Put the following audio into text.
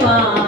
தேவா